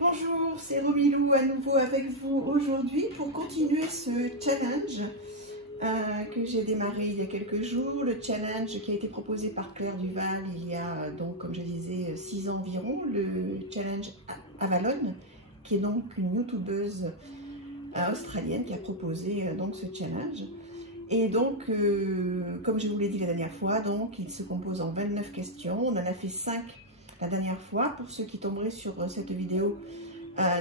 Bonjour, c'est Romilou à nouveau avec vous aujourd'hui pour continuer ce challenge que j'ai démarré il y a quelques jours. Le challenge qui a été proposé par Claire Duval il y a donc, comme je disais, 6 ans environ, le challenge Avalon, qui est donc une youtubeuse australienne qui a proposé donc ce challenge. Et donc, comme je vous l'ai dit la dernière fois, donc il se compose en 29 questions. On en a fait 5 la dernière fois. Pour ceux qui tomberaient sur cette vidéo,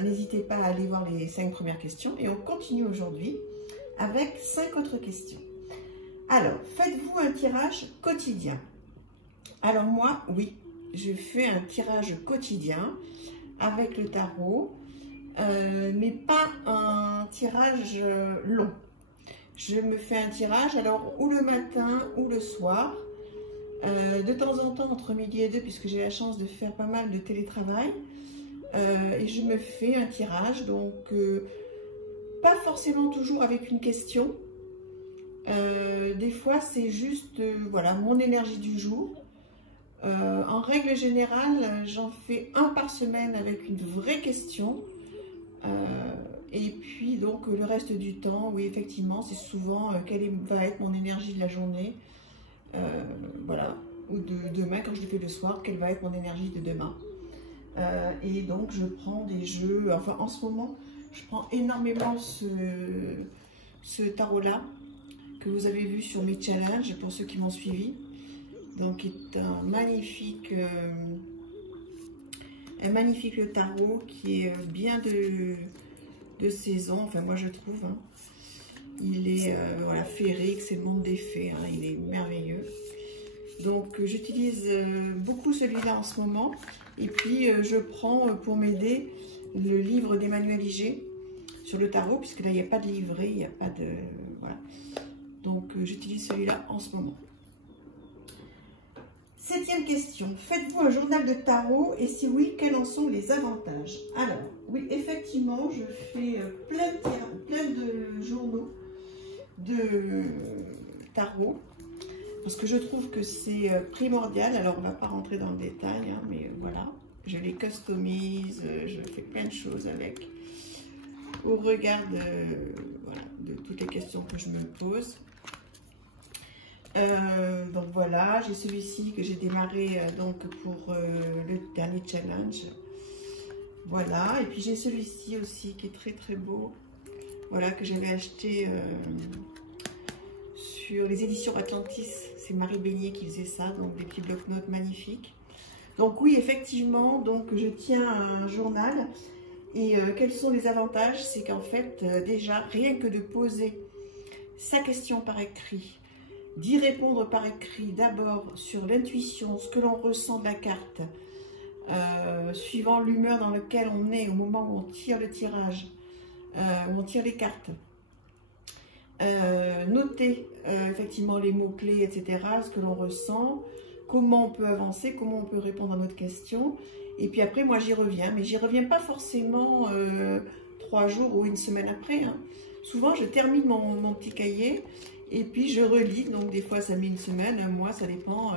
n'hésitez pas à aller voir les 5 premières questions. Et on continue aujourd'hui avec 5 autres questions. Alors, faites-vous un tirage quotidien? Alors moi, oui, je fais un tirage quotidien avec le tarot, mais pas un tirage long. Je me fais un tirage, alors ou le matin ou le soir, de temps en temps entre midi et 2, puisque j'ai la chance de faire pas mal de télétravail, et je me fais un tirage, donc pas forcément toujours avec une question, des fois c'est juste voilà, mon énergie du jour. En règle générale, j'en fais un par semaine avec une vraie question. Et puis donc le reste du temps, oui effectivement, c'est souvent quelle va être mon énergie de la journée, voilà, ou de demain quand je le fais le soir, quelle va être mon énergie de demain. Et donc je prends des jeux, enfin en ce moment, je prends énormément ce tarot-là, que vous avez vu sur mes challenges, pour ceux qui m'ont suivi. Donc est un magnifique le tarot qui est bien de saison, enfin moi je trouve, hein. Il est voilà, féerique, c'est le monde des fées, hein, il est merveilleux. Donc j'utilise beaucoup celui-là en ce moment, et puis je prends pour m'aider le livre d'Emmanuel Iger sur le tarot, puisque là il n'y a pas de livret, il n'y a pas de... voilà. Donc j'utilise celui-là en ce moment. 7e question, faites-vous un journal de tarot et si oui, quels en sont les avantages? Alors, oui, effectivement, je fais plein de journaux de tarot parce que je trouve que c'est primordial. Alors, on ne va pas rentrer dans le détail, hein, mais voilà, je les customise, je fais plein de choses avec au regard voilà, de toutes les questions que je me pose. Donc voilà, j'ai celui-ci que j'ai démarré donc pour le dernier challenge. Voilà, et puis j'ai celui-ci aussi qui est très très beau. Voilà, que j'avais acheté sur les éditions Atlantis. C'est Marie Beignet qui faisait ça, donc des petits blocs-notes magnifiques. Donc oui, effectivement, donc je tiens un journal. Et quels sont les avantages? C'est qu'en fait, déjà, rien que de poser sa question par écrit, d'y répondre par écrit d'abord sur l'intuition, ce que l'on ressent de la carte, suivant l'humeur dans laquelle on est au moment où on tire le tirage, où on tire les cartes. Noter effectivement les mots-clés, etc., ce que l'on ressent, comment on peut avancer, comment on peut répondre à notre question. Et puis après, moi j'y reviens, mais j'y reviens pas forcément 3 jours ou une semaine après, hein. Souvent, je termine mon petit cahier et puis je relis, donc des fois ça met une semaine, un mois, ça dépend,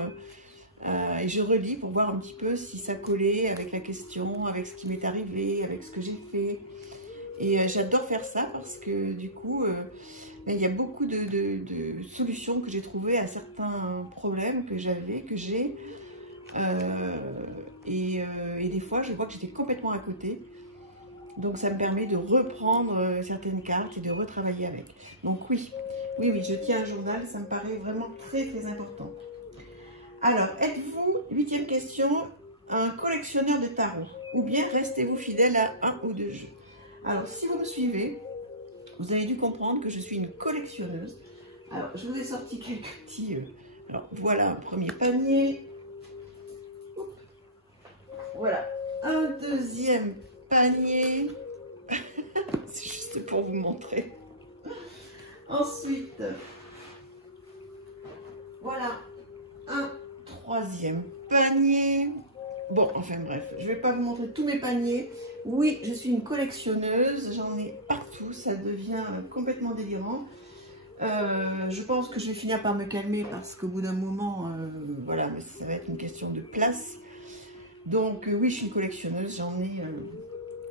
et je relis pour voir un petit peu si ça collait avec la question, avec ce qui m'est arrivé, avec ce que j'ai fait. Et j'adore faire ça parce que du coup, il y a beaucoup de solutions que j'ai trouvées à certains problèmes que j'avais, que j'ai, et des fois je vois que j'étais complètement à côté. Donc ça me permet de reprendre certaines cartes et de retravailler avec. Donc oui, je tiens un journal, ça me paraît vraiment très très important. Alors, êtes-vous, 8e question, un collectionneur de tarot? Ou bien restez-vous fidèle à un ou deux jeux? Alors, si vous me suivez, vous avez dû comprendre que je suis une collectionneuse. Alors, je vous ai sorti quelques petits... alors, voilà un premier panier. Oups. Voilà, un deuxième panier. C'est juste pour vous montrer. Ensuite, voilà un 3e panier. Bon, enfin bref, je ne vais pas vous montrer tous mes paniers. Oui, je suis une collectionneuse, j'en ai partout, ça devient complètement délirant. Je pense que je vais finir par me calmer parce qu'au bout d'un moment, voilà, mais ça va être une question de place. Donc oui, je suis une collectionneuse, j'en ai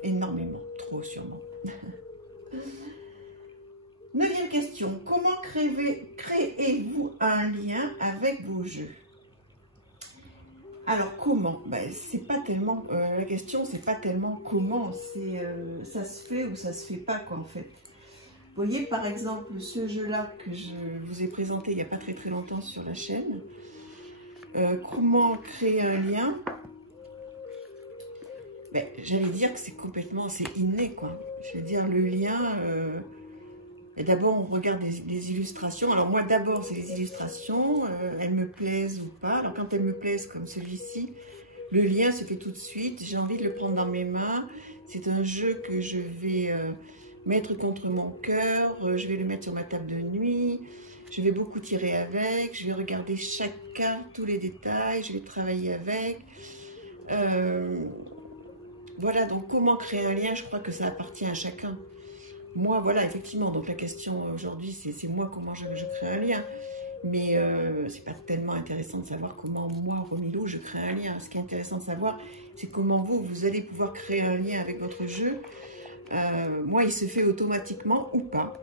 énormément, trop sûrement. 9e question, comment créez-vous un lien avec vos jeux? Alors comment? Ben, c'est pas tellement, la question c'est pas tellement comment, c'est ça se fait ou ça se fait pas quoi en fait. Vous voyez par exemple ce jeu-là que je vous ai présenté il n'y a pas très longtemps sur la chaîne. Comment créer un lien? Ben, j'allais dire que c'est complètement, c'est inné quoi. Je veux dire le lien, d'abord on regarde des illustrations. Alors moi d'abord c'est les illustrations, elles me plaisent ou pas. Alors quand elles me plaisent comme celui-ci, le lien se fait tout de suite. J'ai envie de le prendre dans mes mains. C'est un jeu que je vais mettre contre mon cœur. Je vais le mettre sur ma table de nuit. Je vais beaucoup tirer avec. Je vais regarder chaque carte, tous les détails. Je vais travailler avec. Voilà, donc comment créer un lien, je crois que ça appartient à chacun. Moi, voilà, effectivement, donc la question aujourd'hui, c'est moi, comment je crée un lien. Mais c'est pas tellement intéressant de savoir comment moi, Romilo, je crée un lien. Ce qui est intéressant de savoir, c'est comment vous allez pouvoir créer un lien avec votre jeu. Moi, il se fait automatiquement ou pas.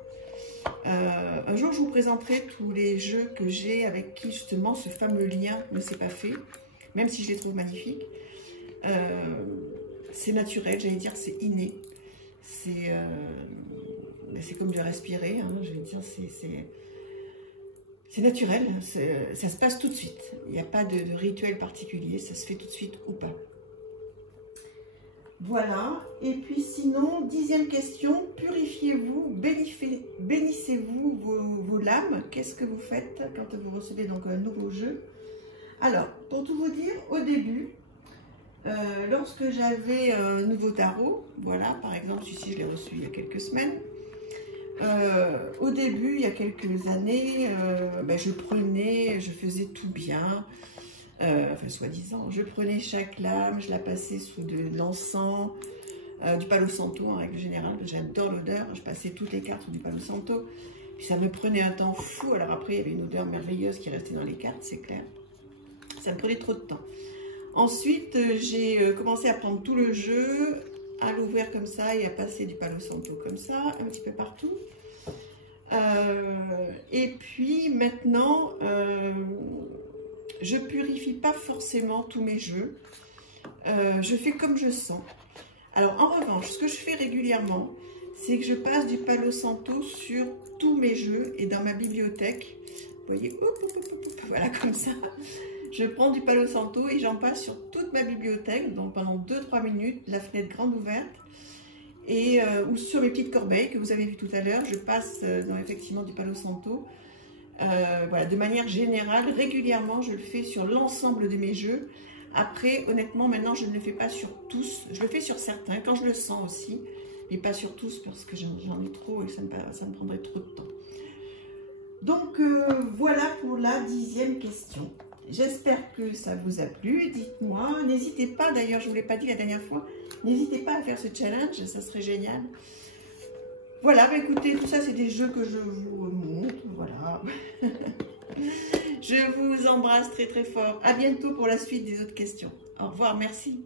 Un jour, je vous présenterai tous les jeux que j'ai avec qui, justement, ce fameux lien ne s'est pas fait, même si je les trouve magnifiques. C'est naturel, j'allais dire, c'est inné. C'est comme de respirer, hein, je vais dire, c'est naturel, ça se passe tout de suite. Il n'y a pas de rituel particulier, ça se fait tout de suite ou pas. Voilà, et puis sinon, 10e question, purifiez-vous, bénissez-vous vos lames? Qu'est-ce que vous faites quand vous recevez donc un nouveau jeu? Alors, pour tout vous dire, au début, lorsque j'avais un nouveau tarot, voilà, par exemple, celui-ci, je l'ai reçu il y a quelques semaines. Au début, il y a quelques années, ben, je faisais tout bien, enfin, soi-disant. Je prenais chaque lame, je la passais sous de l'encens, du Palo Santo en règle générale, j'adore l'odeur, je passais toutes les cartes sous du Palo Santo. Puis ça me prenait un temps fou, alors après, il y avait une odeur merveilleuse qui restait dans les cartes, c'est clair. Ça me prenait trop de temps. Ensuite, j'ai commencé à prendre tout le jeu, à l'ouvrir comme ça et à passer du Palo Santo comme ça, un petit peu partout. Et puis maintenant, je purifie pas forcément tous mes jeux. Je fais comme je sens. Alors en revanche, ce que je fais régulièrement, c'est que je passe du Palo Santo sur tous mes jeux et dans ma bibliothèque. Vous voyez, voilà comme ça. Je prends du Palo Santo et j'en passe sur toute ma bibliothèque, donc pendant 2-3 minutes, la fenêtre grande ouverte, et ou sur mes petites corbeilles que vous avez vu tout à l'heure, je passe effectivement du Palo Santo. Voilà, de manière générale, régulièrement, je le fais sur l'ensemble de mes jeux. Après, honnêtement, maintenant, je ne le fais pas sur tous. Je le fais sur certains, quand je le sens aussi, mais pas sur tous parce que j'en ai trop et ça me prendrait trop de temps. Donc, voilà pour la 10e question. J'espère que ça vous a plu, dites-moi. N'hésitez pas, d'ailleurs, je ne vous l'ai pas dit la dernière fois, n'hésitez pas à faire ce challenge, ça serait génial. Voilà, bah écoutez, tout ça, c'est des jeux que je vous montre, voilà. Je vous embrasse très fort. À bientôt pour la suite des autres questions. Au revoir, merci.